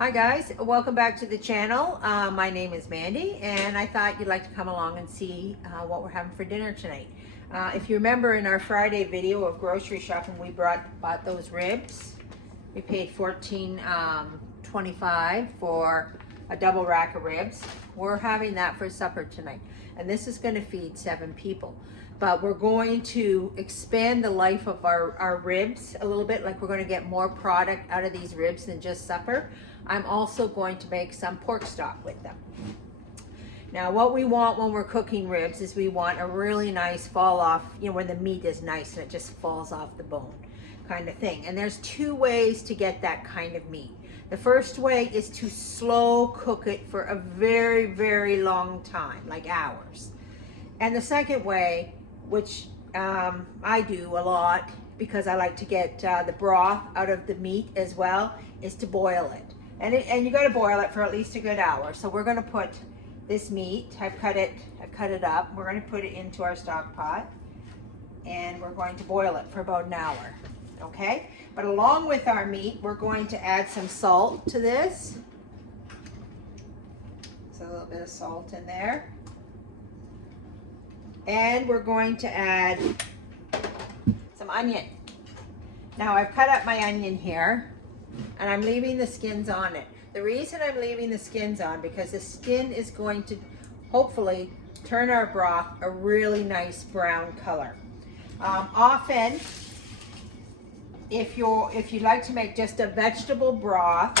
Hi guys, welcome back to the channel. My name is Mandy and I thought you'd like to come along and see what we're having for dinner tonight. If you remember in our Friday video of grocery shopping, we bought those ribs. We paid $14.25 for a double rack of ribs. We're having that for supper tonight, and this is going to feed 7 people. But we're going to expand the life of our ribs a little bit, like we're going to get more product out of these ribs than just supper. I'm also going to make some pork stock with them. Now what we want when we're cooking ribs is we want a really nice fall off, when the meat is nice and it just falls off the bone kind of thing. And there's 2 ways to get that kind of meat. The first way is to slow cook it for a very, very long time, like hours. And the second way, which I do a lot because I like to get the broth out of the meat as well, is to boil it. And you got to boil it for at least a good hour. So we're going to put this meat, I've cut it up. We're going to put it into our stock pot and we're going to boil it for about an hour. Okay? But along with our meat, we're going to add some salt to this. So a little bit of salt in there. And we're going to add some onion. Now I've cut up my onion here and I'm leaving the skins on it. The reason I'm leaving the skins on, because the skin is going to hopefully turn our broth a really nice brown color. Often, if you'd like to make just a vegetable broth,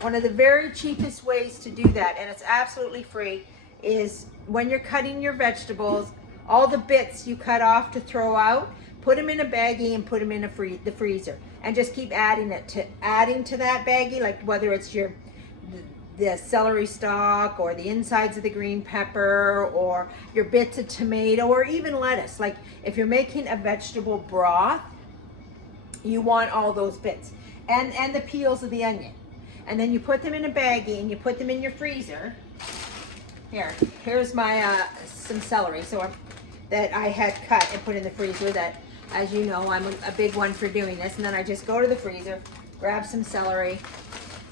one of the very cheapest ways to do that, and it's absolutely free, is when you're cutting your vegetables, all the bits you cut off to throw out, put them in a baggie and put them in the freezer, and just keep adding to that baggie, like whether it's the celery stalk or the insides of the green pepper or your bits of tomato or even lettuce. Like if you're making a vegetable broth, you want all those bits and the peels of the onion, and then you put them in a baggie and you put them in your freezer. Here's my some celery that I had cut and put in the freezer. That, as you know, I'm a big one for doing this. And then I just go to the freezer, grab some celery,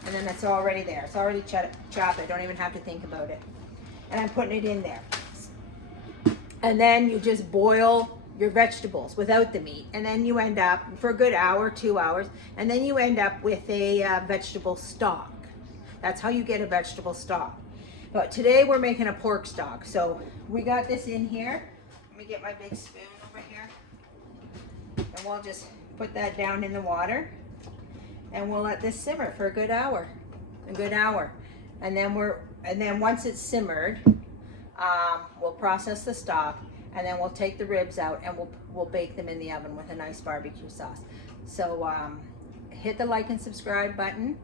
and then it's already there. It's already chopped. I don't even have to think about it. And I'm putting it in there. And then you just boil your vegetables without the meat. And then you end up, for a good hour, 2 hours, and then you end up with a vegetable stock. That's how you get a vegetable stock. But today we're making a pork stock. So we got this in here. Let me get my big spoon over here. And we'll just put that down in the water. And we'll let this simmer for a good hour. And then once it's simmered, we'll process the stock, and then we'll take the ribs out and we'll bake them in the oven with a nice barbecue sauce. So hit the like and subscribe button.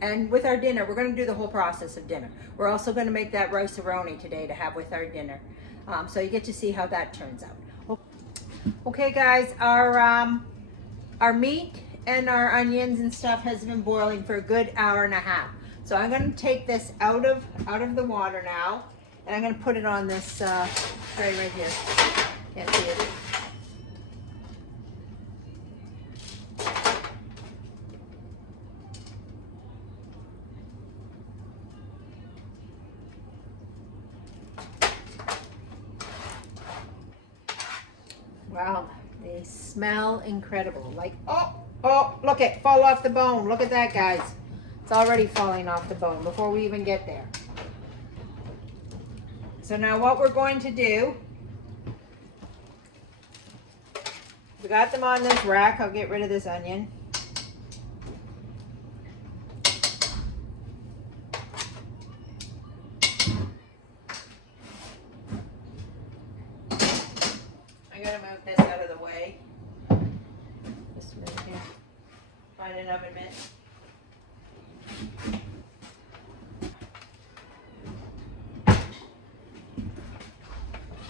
And with our dinner, we're going to do the whole process of dinner. We're also going to make that rice-a-roni today to have with our dinner. So you get to see how that turns out. Okay guys, our meat and our onions and stuff has been boiling for a good hour and a half. So I'm going to take this out of the water now, and I'm going to put it on this tray right here. Can't see it. Wow, they smell incredible. Like, oh, look it, fall off the bone. Look at that, guys. It's already falling off the bone before we even get there. So now what we're going to do, we got them on this rack. I'll get rid of this onion. This out of the way. Just a minute here. Find an oven mitt.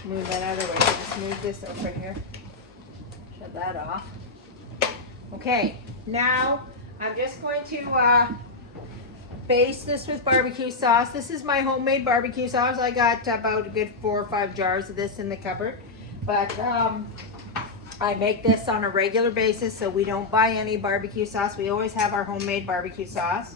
Move that out of the way. Just move this over here. Shut that off. Okay, now I'm just going to baste this with barbecue sauce. This is my homemade barbecue sauce. I got about a good 4 or 5 jars of this in the cupboard. But I make this on a regular basis, so we don't buy any barbecue sauce. We always have our homemade barbecue sauce.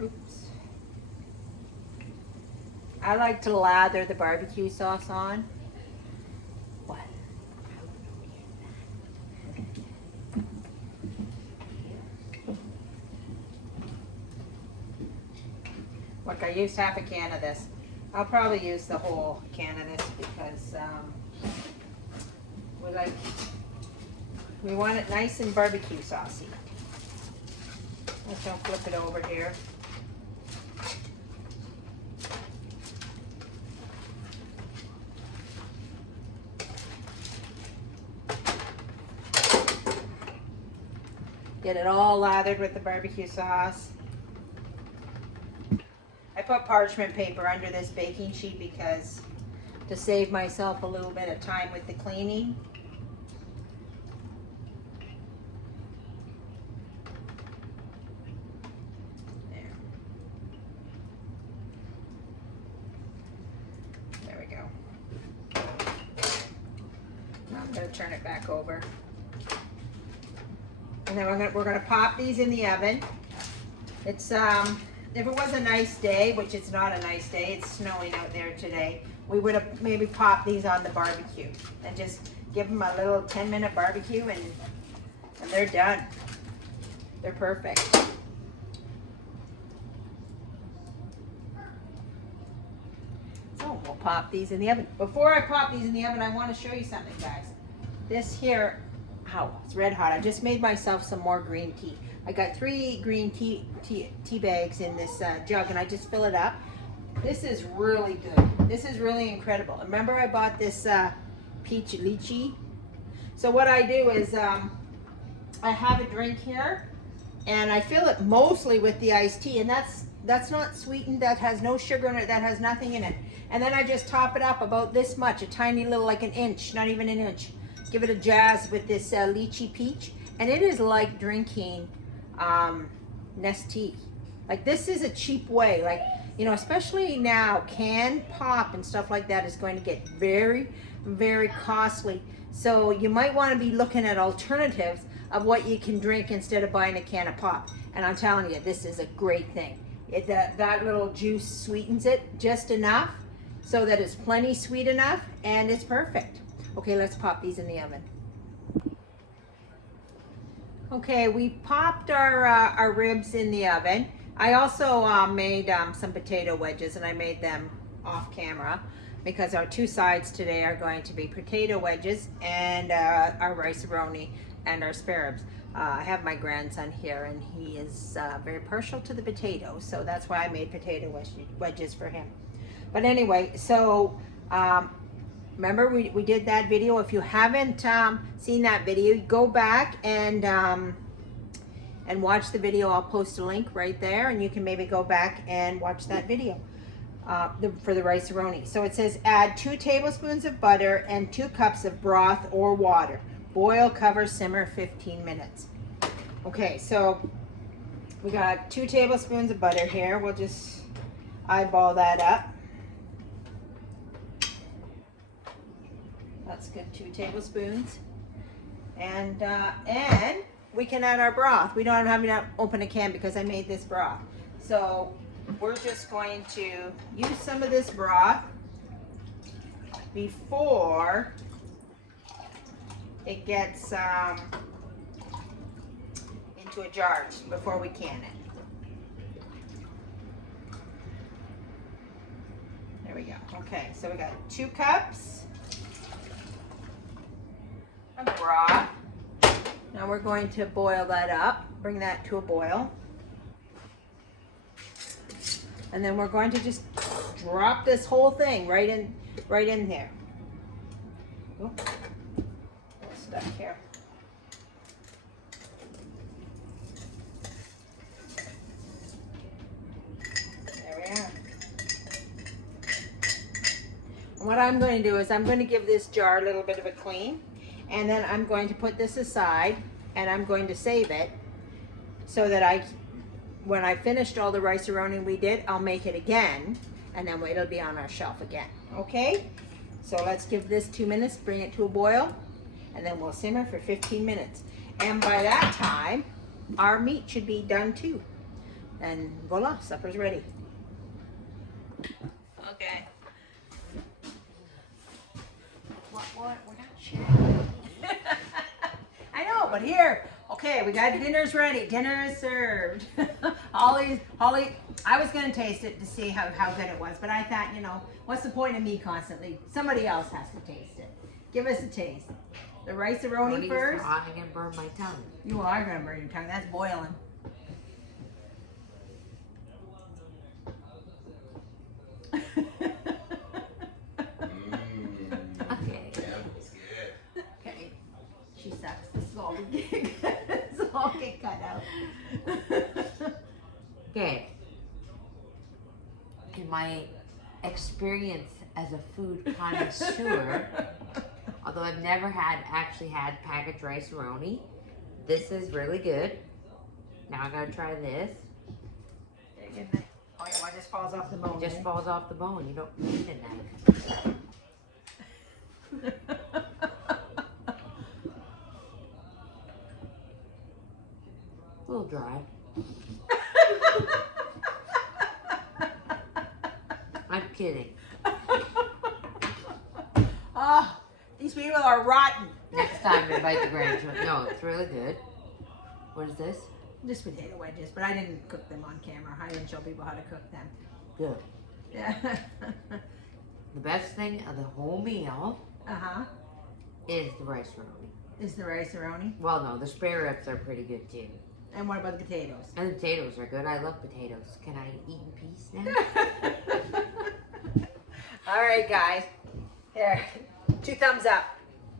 Oops. I like to lather the barbecue sauce on. What? Look, I used half a can of this. I'll probably use the whole can of this because we want it nice and barbecue saucy. Let's don't flip it over here. Get it all lathered with the barbecue sauce. I put parchment paper under this baking sheet because to save myself a little bit of time with the cleaning. There we go. Now I'm going to turn it back over. And then we're gonna pop these in the oven. It's if it was a nice day, which it's not a nice day, it's snowing out there today, we would have maybe popped these on the barbecue and just give them a little 10-minute barbecue and they're done. They're perfect. So we'll pop these in the oven. Before I pop these in the oven, I want to show you something, guys. This here, oh, it's red hot. I just made myself some more green tea. I got 3 green tea bags in this jug, and I just fill it up. This is really good. This is really incredible. Remember I bought this peach lychee? So what I do is I have a drink here, and I fill it mostly with the iced tea, and that's not sweetened, that has no sugar in it, that has nothing in it. And then I just top it up about this much, a tiny little, like an inch, not even an inch. Give it a jazz with this lychee peach, and it is like drinking Nestea. Like, this is a cheap way, like, you know, especially now, canned pop and stuff like that is going to get very, very costly. So you might want to be looking at alternatives of what you can drink instead of buying a can of pop. And I'm telling you, this is a great thing. That little juice sweetens it just enough so that it's plenty sweet enough, and it's perfect. Okay, let's pop these in the oven. Okay, we popped our ribs in the oven. I also made some potato wedges, and I made them off camera because our 2 sides today are going to be potato wedges and our rice-a-roni and our spare ribs. I have my grandson here, and he is very partial to the potatoes, so that's why I made potato wedges for him. But anyway, so remember we did that video. If you haven't seen that video, go back and watch the video. I'll post a link right there, and you can maybe go back and watch that video for the rice-a-roni. So it says add 2 tablespoons of butter and 2 cups of broth or water. Boil, cover, simmer 15 minutes. Okay, so we got 2 tablespoons of butter here. We'll just eyeball that up. That's good, 2 tablespoons. And we can add our broth. We don't have to open a can because I made this broth. So we're just going to use some of this broth before it gets into a jar, before we can it. There we go. Okay, so we got 2 cups of broth. Now we're going to boil that up, bring that to a boil. And then we're going to just drop this whole thing right in there. Oops. Stuck here. There we are. And what I'm going to do is I'm going to give this jar a little bit of a clean, and then I'm going to put this aside, and I'm going to save it so that when I finished all the rice-a-roni we did, I'll make it again, and then it'll be on our shelf again. Okay? So let's give this 2 minutes, bring it to a boil, and then we'll simmer for 15 minutes. And by that time, our meat should be done too. And voila, supper's ready. Okay. What? We're not sharing. I know, but here. Okay, we got dinners ready. Dinner is served. Holly, I was gonna taste it to see how good it was, but I thought, you know, what's the point of me constantly? Somebody else has to taste it. Give us a taste. The rice-a-roni first. I'm gonna burn my tongue. You are gonna burn your tongue. That's boiling. Okay. Okay. She sucks. This is all we get. This is all get cut out. Okay. In my experience as a food connoisseur, although I've never actually had packaged rice-a-roni, this is really good. Now I gotta try this. Oh yeah, well, it just falls off the bone. It just eh? falls off the bone. You don't need a knife. A little dry. I'm kidding. Oh, these people are rotten. Next time invite the grandchildren. No, it's really good. What is this? Just potato wedges, but I didn't cook them on camera. I didn't show people how to cook them. Good. Yeah. The best thing of the whole meal Uh-huh. is the rice-a-roni. Is the rice-a-roni. Well, no, the spare ribs are pretty good too. And what about the potatoes? And the potatoes are good. I love potatoes. Can I eat in peace now? All right, guys. Here, 2 thumbs up.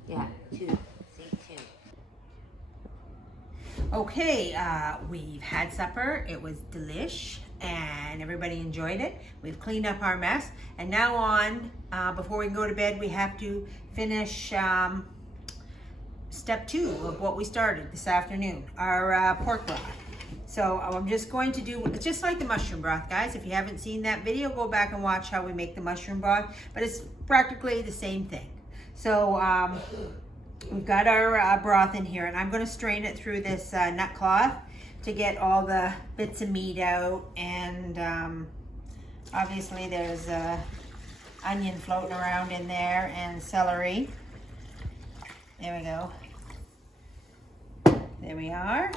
Yeah, 2. See, 2. Okay, we've had supper. It was delish, and everybody enjoyed it. We've cleaned up our mess, and now on, before we go to bed, we have to finish step 2 of what we started this afternoon, our pork broth. So I'm just going to do, it's just like the mushroom broth, guys. If you haven't seen that video, go back and watch how we make the mushroom broth, but it's practically the same thing. So we've got our broth in here, and I'm going to strain it through this nut cloth to get all the bits of meat out, and obviously there's onion floating around in there and celery. There we go. There we are.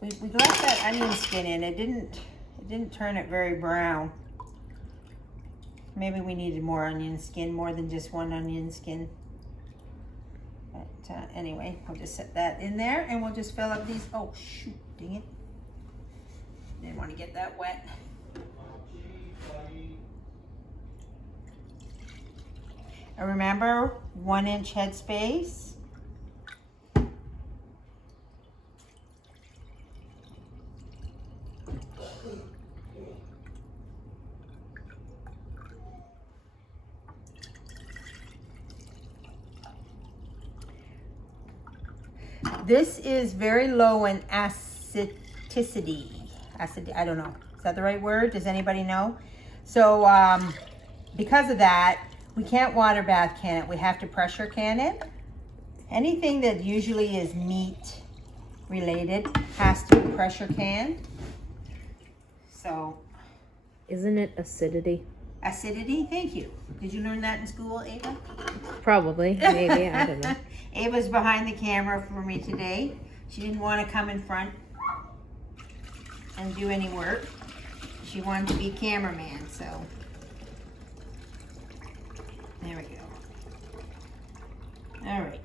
We left that onion skin in. It didn't turn it very brown. Maybe we needed more onion skin, more than just one onion skin. But anyway, we'll just set that in there, and we'll just fill up these. Oh shoot, dang it. Didn't want to get that wet. And remember, 1-inch headspace. This is very low in acidity. I don't know. Is that the right word? Does anybody know? So because of that, we can't water bath can it. We have to pressure can it. Anything that usually is meat related has to be pressure canned. So. Isn't it acidity? Acidity? Thank you. Did you learn that in school, Ava? Probably, maybe, I don't know. Ava's behind the camera for me today. She didn't want to come in front and do any work. She wanted to be cameraman, so there we go. All right.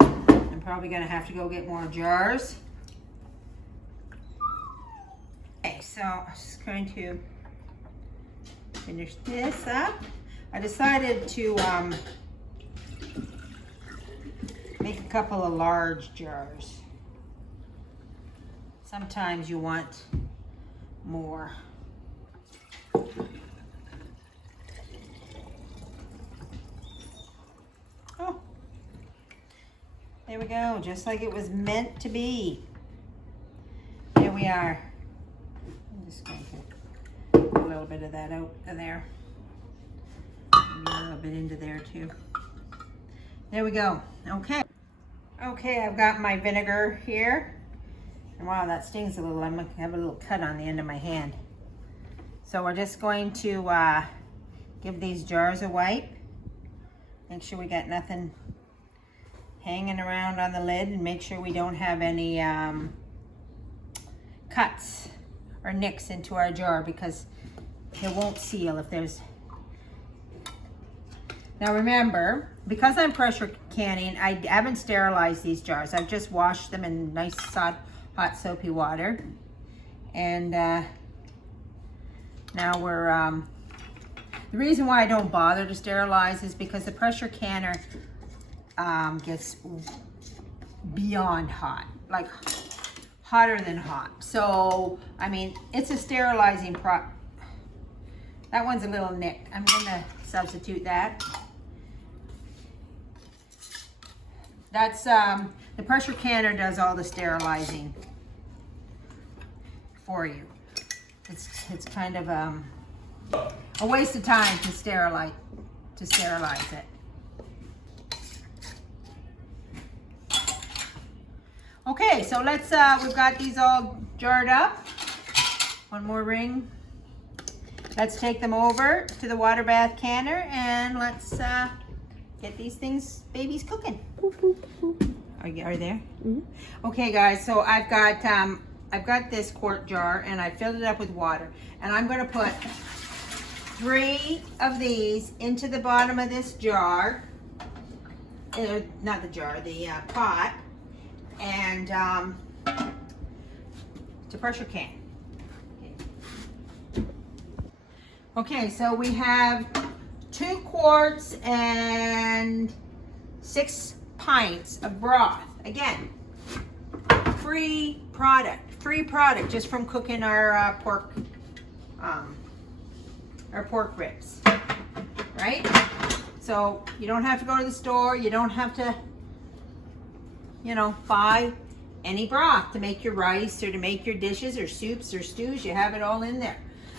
I'm probably gonna have to go get more jars. Okay, so I'm just going to finish this up. I decided to make a couple of large jars. Sometimes you want more. Oh, there we go, just like it was meant to be. There we are. I'm just going to put a little bit of that out of there. Maybe a little bit into there too. There we go. Okay. Okay, I've got my vinegar here. And wow, that stings a little. I'm gonna have a little cut on the end of my hand. So we're just going to give these jars a wipe. Make sure we got nothing hanging around on the lid, and make sure we don't have any cuts or nicks into our jar, because it won't seal if there's. Now remember, because I'm pressure canning, I haven't sterilized these jars. I've just washed them in nice hot soapy water. And now we're, the reason why I don't bother to sterilize is because the pressure canner gets beyond hot, like hotter than hot. So, I mean, it's a sterilizing that one's a little nicked. I'm gonna substitute that. That's, the pressure canner does all the sterilizing for you. It's kind of a waste of time to sterilize it. Okay, so let's, we've got these all jarred up. One more ring. Let's take them over to the water bath canner and let's get these babies cooking. Are you there? Mm-hmm. Okay guys, so I've got this quart jar and I filled it up with water, and I'm going to put 3 of these into the bottom of this jar, not the jar, the pot, and to pressure can. Okay, so we have 2 quarts and 6 pints of broth. Again, free product just from cooking our pork ribs, right? So you don't have to go to the store. You don't have to, buy any broth to make your rice or to make your dishes or soups or stews. You have it all in there.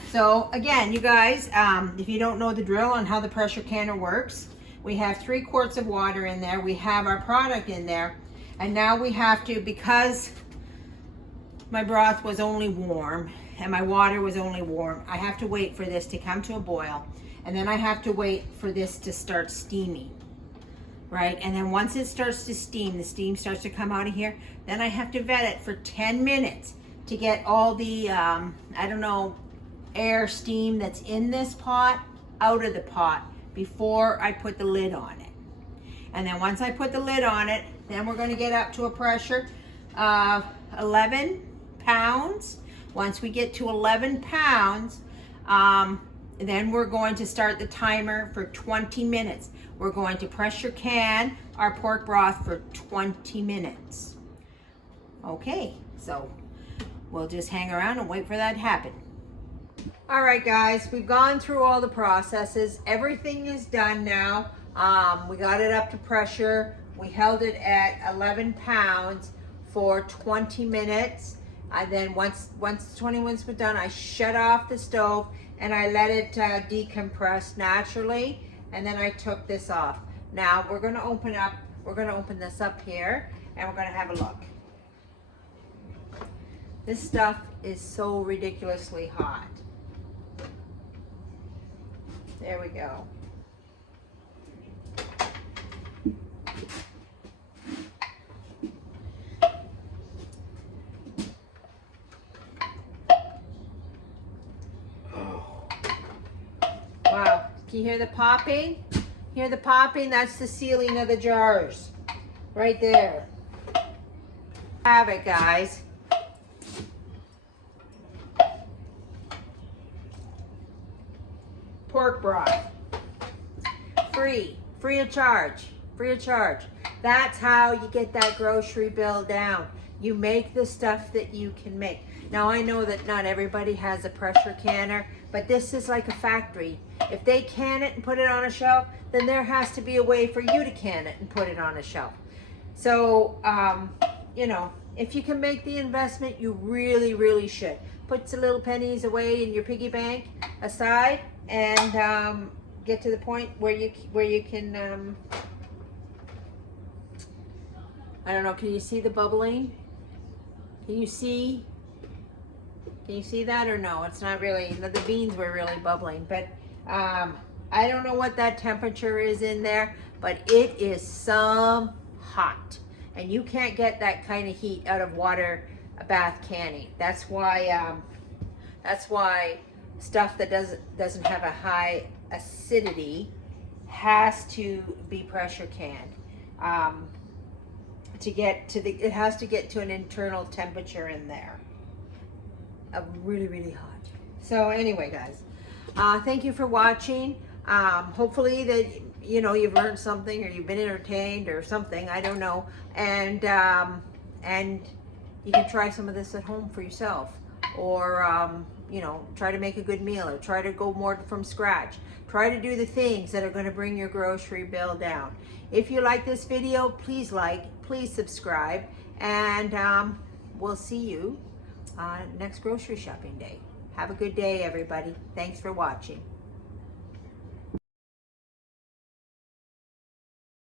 So again, you guys, if you don't know the drill on how the pressure canner works, we have 3 quarts of water in there. We have our product in there. And now we have to, because my broth was only warm and my water was only warm, I have to wait for this to come to a boil. And then I have to wait for this to start steaming, right? And then once it starts to steam, the steam starts to come out of here, then I have to vet it for 10 minutes to get all the, air, steam that's in this pot out of the pot before I put the lid on it. And then once I put the lid on it, then we're going to get up to a pressure of 11 pounds. Once we get to 11 pounds, then we're going to start the timer for 20 minutes. We're going to pressure can our pork broth for 20 minutes. Okay, so we'll just hang around and wait for that to happen. All right, guys, we've gone through all the processes. Everything is done now. We got it up to pressure. We held it at 11 pounds for 20 minutes. And then once the 20 minutes were done, I shut off the stove and I let it decompress naturally. And then I took this off. Now we're going to open this up here and we're going to have a look. This stuff is so ridiculously hot. There we go. Wow, can you hear the popping? Hear the popping? That's the sealing of the jars. Right there. Have it, guys. Pork broth. Free of charge. That's how you get that grocery bill down. You make the stuff that you can make. Now I know that not everybody has a pressure canner, but this is like a factory. If they can it and put it on a shelf, then there has to be a way for you to can it and put it on a shelf. So, if you can make the investment, you really, really should. Put some little pennies away in your piggy bank aside, and get to the point where you can. I don't know. Can you see the bubbling? Can you see? Can you see that or no? It's not really. The beans were really bubbling, but I don't know what that temperature is in there, but it is some hot, and you can't get that kind of heat out of water bath canning. That's why stuff that doesn't have a high acidity has to be pressure canned. It has to get to an internal temperature in there of really, really hot. So anyway, guys, thank you for watching. Hopefully that you've learned something, or you've been entertained or something, I don't know, and you can try some of this at home for yourself, or try to make a good meal, or try to go more from scratch. Try to do the things that are going to bring your grocery bill down. If you like this video, please please subscribe, and we'll see you next grocery shopping day. Have a good day, everybody. Thanks for watching.